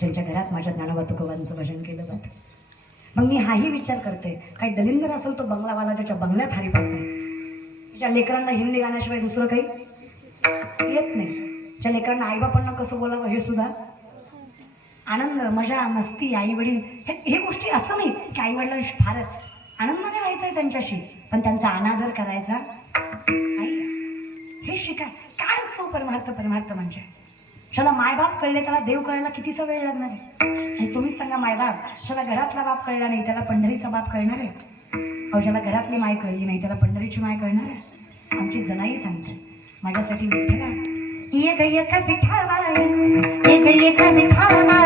ज्यांच्या घरात माझ्या ज्ञानोबा तुकोबांचं भजन केलं जातं. मग मी हाही विचार करते, काही दलिंदर असेल तो बंगलावाला ज्याच्या बंगल्यात हरिपाठ नाही, ज्या लेकरांना हिंदी गाण्याशिवाय दुसरं काही येत नाही, ज्या लेकरांना आईबापांना कसं बोलावं हे सुद्धा, आनंद मजा मस्ती आई वडील हे गोष्टी असं नाही की आई वडिलांशी फारच आनंदाने राहायचंय त्यांच्याशी, पण त्यांचा अनादर करायचा नाही, हे शिकाय. काय असतो परमार्थ? परमार्थ म्हणजे चला मायबाप कळले त्याला देव कळायला कितीसा वेळ लागणार आहे? आणि तुम्हीच सांगा, मायबाप चला घरातला बाप कळला नाही त्याला पंढरीचा बाप कळणार आहे? अहो ज्याला घरातली माय कळली नाही त्याला पंढरीची माय कळणार आहे? आमची जनाई सांगते माझ्यासाठी विठ्ठला एक एक विठावा, एक एक विठावा